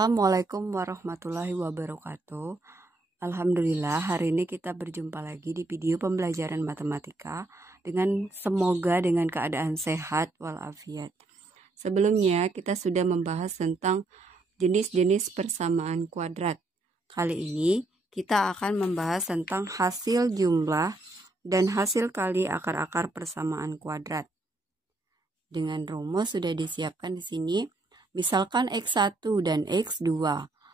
Assalamualaikum warahmatullahi wabarakatuh. Alhamdulillah, hari ini kita berjumpa lagi di video pembelajaran matematika dengan semoga dengan keadaan sehat walafiat. Sebelumnya kita sudah membahas tentang jenis-jenis persamaan kuadrat. Kali ini kita akan membahas tentang hasil jumlah dan hasil kali akar-akar persamaan kuadrat. Dengan rumus sudah disiapkan di sini. Misalkan X1 dan X2,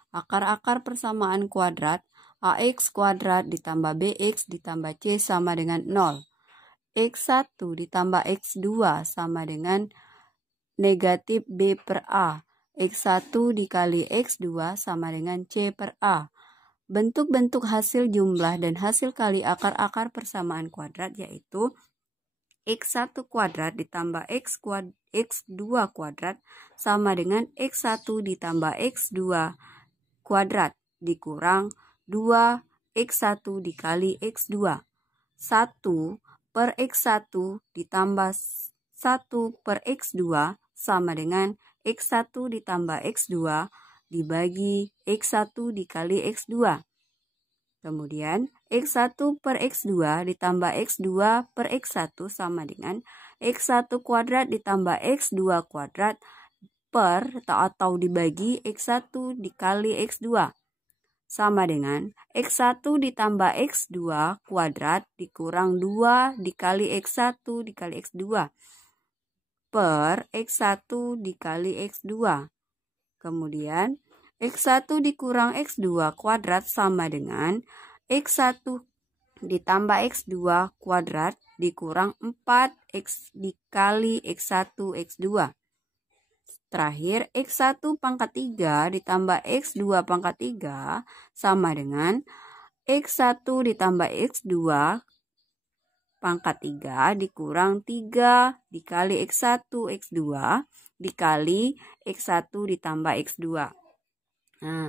akar-akar persamaan kuadrat AX kuadrat ditambah BX ditambah C sama dengan 0. X1 ditambah X2 sama dengan negatif B per A. X1 dikali X2 sama dengan C per A. Bentuk-bentuk hasil jumlah dan hasil kali akar-akar persamaan kuadrat yaitu X1 kuadrat ditambah X2 kuadrat sama dengan X1 ditambah X2 kuadrat dikurang 2X1 dikali X2. 1 per X1 ditambah 1 per X2 sama dengan X1 ditambah X2 dibagi X1 dikali X2. Kemudian, X1 per X2 ditambah X2 per X1 sama dengan X1 kuadrat ditambah X2 kuadrat per atau dibagi X1 dikali X2. Sama dengan X1 ditambah X2 kuadrat dikurang 2 dikali X1 dikali X2 per X1 dikali X2. Kemudian, X1 dikurang X2 kuadrat sama dengan X1 ditambah X2 kuadrat dikurang 4X dikali X1 X2. Terakhir, X1 pangkat 3 ditambah X2 pangkat 3 sama dengan X1 ditambah X2 pangkat 3 dikurang 3 dikali X1 X2 dikali X1 ditambah X2. Nah,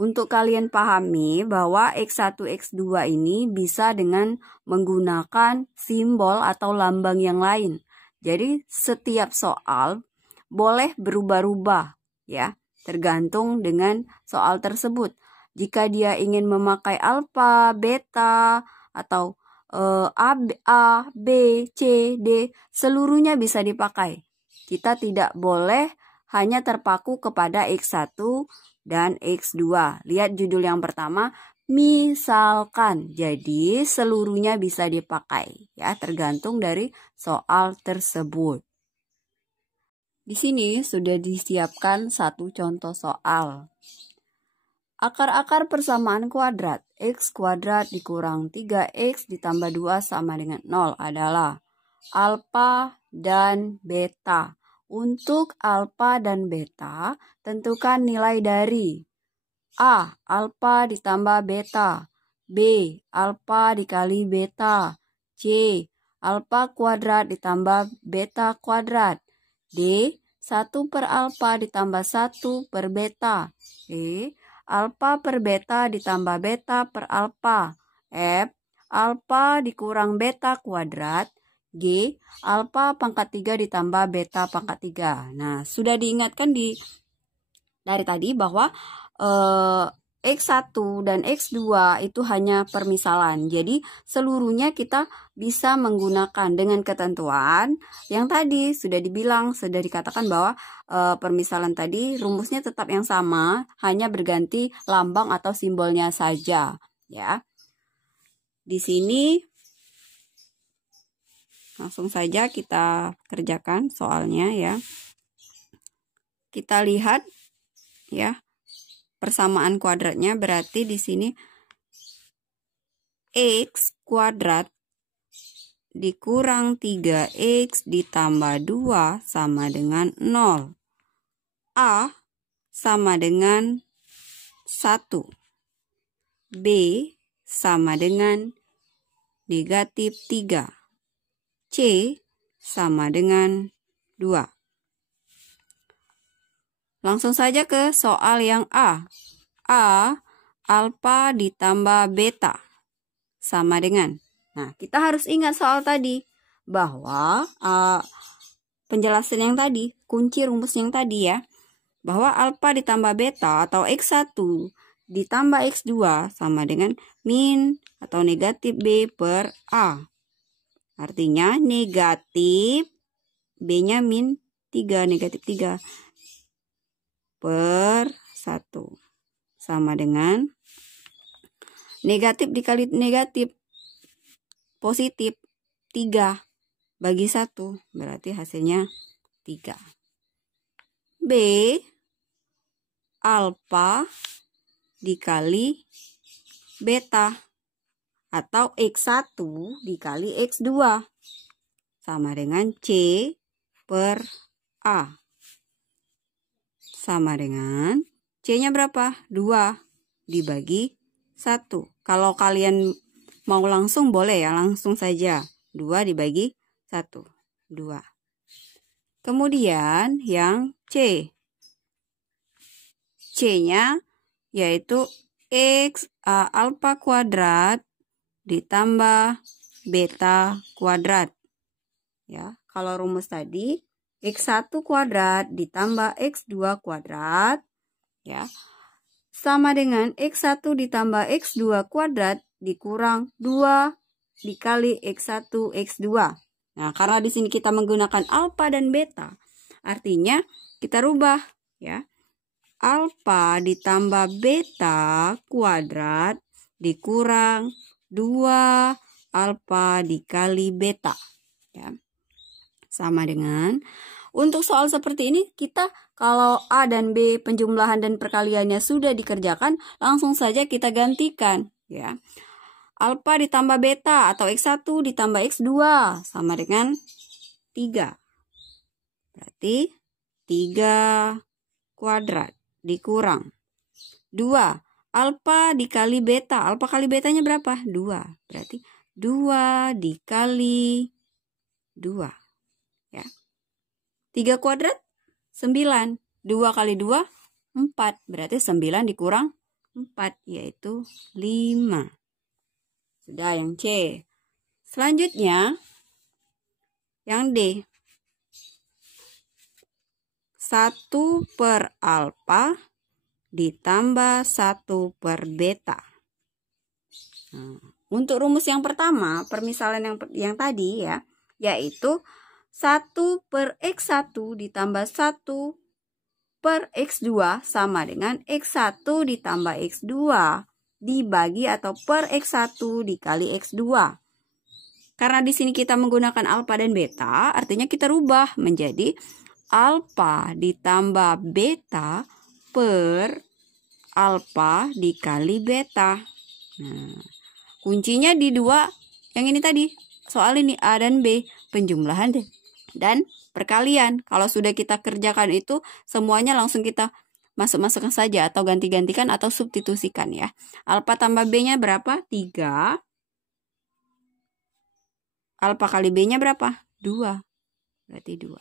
untuk kalian pahami bahwa X1, X2 ini bisa dengan menggunakan simbol atau lambang yang lain. Jadi setiap soal boleh berubah-ubah ya, tergantung dengan soal tersebut. Jika dia ingin memakai alfa, beta atau A, B, C, D, seluruhnya bisa dipakai. Kita tidak boleh hanya terpaku kepada X1 dan X2. Lihat judul yang pertama, misalkan. Jadi seluruhnya bisa dipakai ya, tergantung dari soal tersebut. Di sini sudah disiapkan satu contoh soal. Akar-akar persamaan kuadrat X kuadrat dikurang 3X ditambah 2 sama dengan 0 adalah alfa dan beta. Untuk alfa dan beta, tentukan nilai dari A. Alfa ditambah beta, B. Alfa dikali beta, C. Alfa kuadrat ditambah beta kuadrat, D. 1 per alfa ditambah 1 per beta, E. Alfa per beta ditambah beta per alfa, F. Alfa dikurang beta kuadrat, G. Alfa pangkat 3 ditambah beta pangkat 3. Nah, sudah diingatkan dari tadi bahwa X1 dan X2 itu hanya permisalan. Jadi, seluruhnya kita bisa menggunakan dengan ketentuan yang tadi sudah dikatakan bahwa permisalan tadi rumusnya tetap yang sama, hanya berganti lambang atau simbolnya saja, ya. Di sini langsung saja kita kerjakan soalnya ya. Kita lihat ya persamaan kuadratnya, berarti di sini X kuadrat dikurang 3X ditambah 2 sama dengan 0. A sama dengan 1. B sama dengan negatif 3. C sama dengan 2. Langsung saja ke soal yang A. A, alfa ditambah beta sama dengan. Nah, kita harus ingat soal tadi bahwa penjelasan yang tadi, kunci rumus yang tadi ya. bahwa alfa ditambah beta atau X1 ditambah X2 sama dengan min atau negatif B per A. Artinya negatif B-nya min 3, negatif 3 per 1 sama dengan negatif dikali negatif positif 3 bagi 1 berarti hasilnya 3. B alfa dikali beta atau X1 dikali X2 sama dengan C per A. Sama dengan C-nya berapa? 2 dibagi 1. Kalau kalian mau langsung boleh ya, langsung saja. 2 dibagi 1. 2. Kemudian yang C. C-nya yaitu alfa kuadrat ditambah beta kuadrat. Ya, kalau rumus tadi X1 kuadrat ditambah X2 kuadrat ya sama dengan X1 ditambah X2 kuadrat dikurang 2 dikali X1 X2. Nah, karena di sini kita menggunakan alfa dan beta, artinya kita rubah ya. Alfa ditambah beta kuadrat dikurang 2 alfa dikali beta ya. Sama dengan untuk soal seperti ini kita kalau A dan B penjumlahan dan perkaliannya sudah dikerjakan, langsung saja kita gantikan ya. Alfa ditambah beta atau X1 ditambah X2 sama dengan 3. Berarti 3 kuadrat dikurang 2 alfa dikali beta. Alfa kali betanya berapa? 2. Berarti 2 dikali 2 ya. 3 kuadrat 9. 2 kali 2 4. Berarti 9 dikurang 4 yaitu 5. Sudah yang C. Selanjutnya yang D. 1 per alfa ditambah 1 per beta. Nah, untuk rumus yang pertama, permisalan yang tadi ya, yaitu 1 per X1 ditambah 1 per X2 sama dengan X1 ditambah X2 dibagi atau per X1 dikali X2. Karena di sini kita menggunakan alfa dan beta, artinya kita rubah menjadi alfa ditambah beta per alfa dikali beta. Nah, kuncinya di dua yang ini tadi. Soal ini A dan B, penjumlahan dan perkalian. Kalau sudah kita kerjakan itu, semuanya langsung kita masukkan saja atau ganti-gantikan atau substitusikan ya. Alfa tambah B-nya berapa? 3. Alfa kali B-nya berapa? 2. Berarti 2.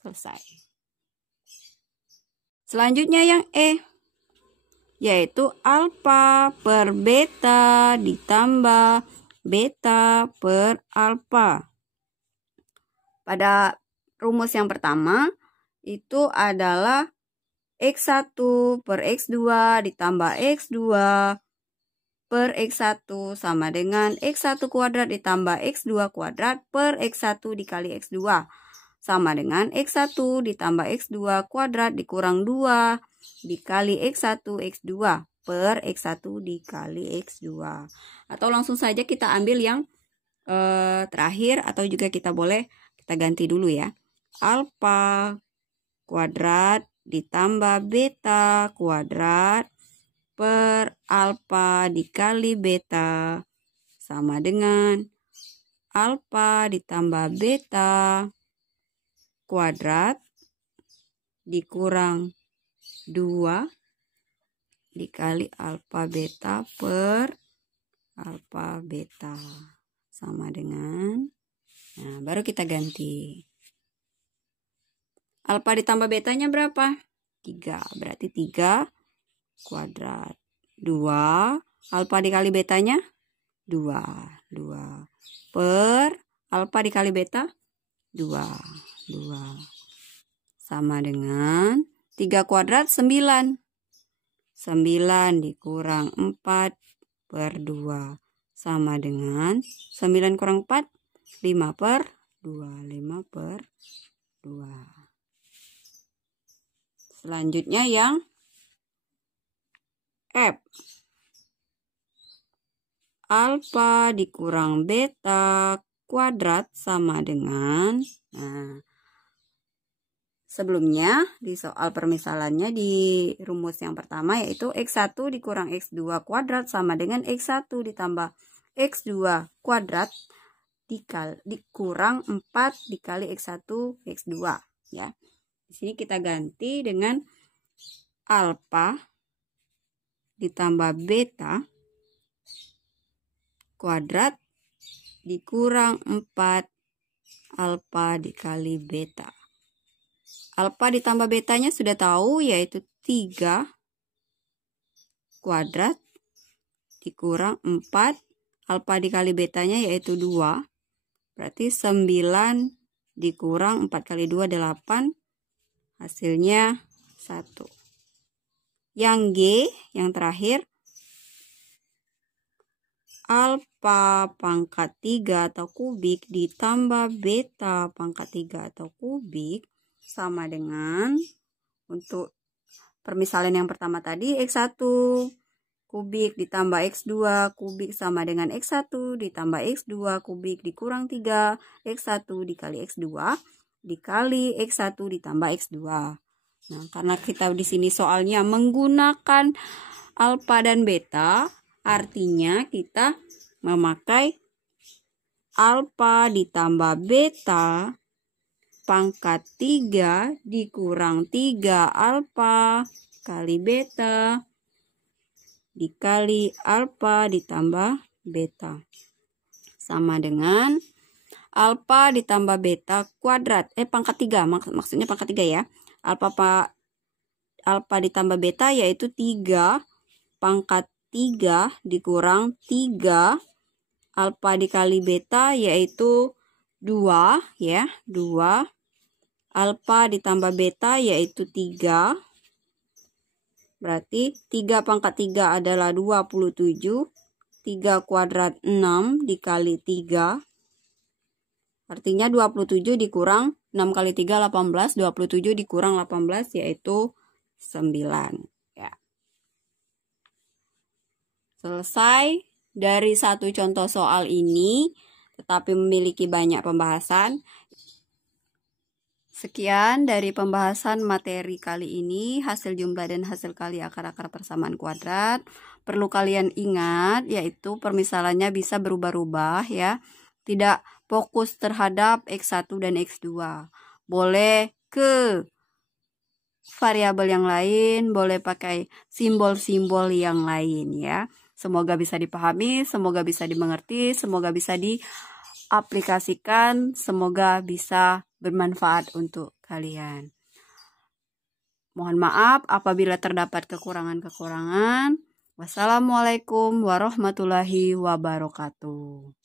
Selesai. Selanjutnya yang E, yaitu alfa per beta ditambah beta per alfa. Pada rumus yang pertama itu adalah X1 per X2 ditambah X2 per X1 sama dengan X1 kuadrat ditambah X2 kuadrat per X1 dikali X2. Sama dengan X1 ditambah X2 kuadrat dikurang 2 dikali X1 X2 per X1 dikali X2. Atau langsung saja kita ambil yang terakhir atau juga kita boleh kita ganti dulu ya. Alfa kuadrat ditambah beta kuadrat per alfa dikali beta sama dengan alfa ditambah beta kuadrat dikurang 2 dikali alfa beta per alfa beta sama dengan, nah baru kita ganti. Alfa ditambah betanya berapa? 3, berarti 3 kuadrat. 2 alfa dikali betanya 2 per alfa dikali beta 2 sama dengan 3 kuadrat 9. 9 dikurang 4 per 2 sama dengan 9 kurang 4, 5 per 2. 5 per 2. Selanjutnya yang F. Alfa dikurang beta kuadrat sama dengan, sebelumnya di soal permisalannya di rumus yang pertama yaitu X1 dikurang X2 kuadrat sama dengan X1 ditambah X2 kuadrat dikurang 4 dikali X1 X2 ya. Di sini kita ganti dengan alfa ditambah beta kuadrat dikurang 4 alfa dikali beta. Alfa ditambah betanya sudah tahu yaitu 3 kuadrat dikurang 4. Alfa dikali betanya yaitu 2. Berarti 9 dikurang 4 kali 2 8. Hasilnya 1. Yang G yang terakhir. Alfa pangkat 3 atau kubik ditambah beta pangkat 3 atau kubik sama dengan, untuk permisalan yang pertama tadi, X1 kubik ditambah X2 kubik sama dengan X1 ditambah X2 kubik dikurang 3 X1 dikali X2 dikali X1 ditambah X2. Nah, karena kita di sini soalnya menggunakan alfa dan beta, artinya kita memakai alfa ditambah beta pangkat 3 dikurang 3 alfa kali beta dikali alfa ditambah beta sama dengan alfa ditambah beta kuadrat pangkat 3 maksudnya pangkat 3 ya. Alfa ditambah beta yaitu 3 pangkat 3 dikurang 3 alfa dikali beta yaitu 2 ya, 2 alfa ditambah beta yaitu 3. Berarti 3 pangkat 3 adalah 27. 3 kuadrat 6 dikali 3. Artinya 27 dikurang 6 kali 3 18. 27 dikurang 18 yaitu 9. Ya. Selesai dari satu contoh soal ini, tetapi memiliki banyak pembahasan. Sekian dari pembahasan materi kali ini, hasil jumlah dan hasil kali akar-akar persamaan kuadrat. Perlu kalian ingat, yaitu permisalannya bisa berubah-ubah ya. Tidak fokus terhadap X1 dan X2. Boleh ke variabel yang lain, boleh pakai simbol-simbol yang lain ya. Semoga bisa dipahami, semoga bisa dimengerti, semoga bisa diaplikasikan, semoga bisa bermanfaat untuk kalian. Mohon maaf apabila terdapat kekurangan-kekurangan. Wassalamualaikum warahmatullahi wabarakatuh.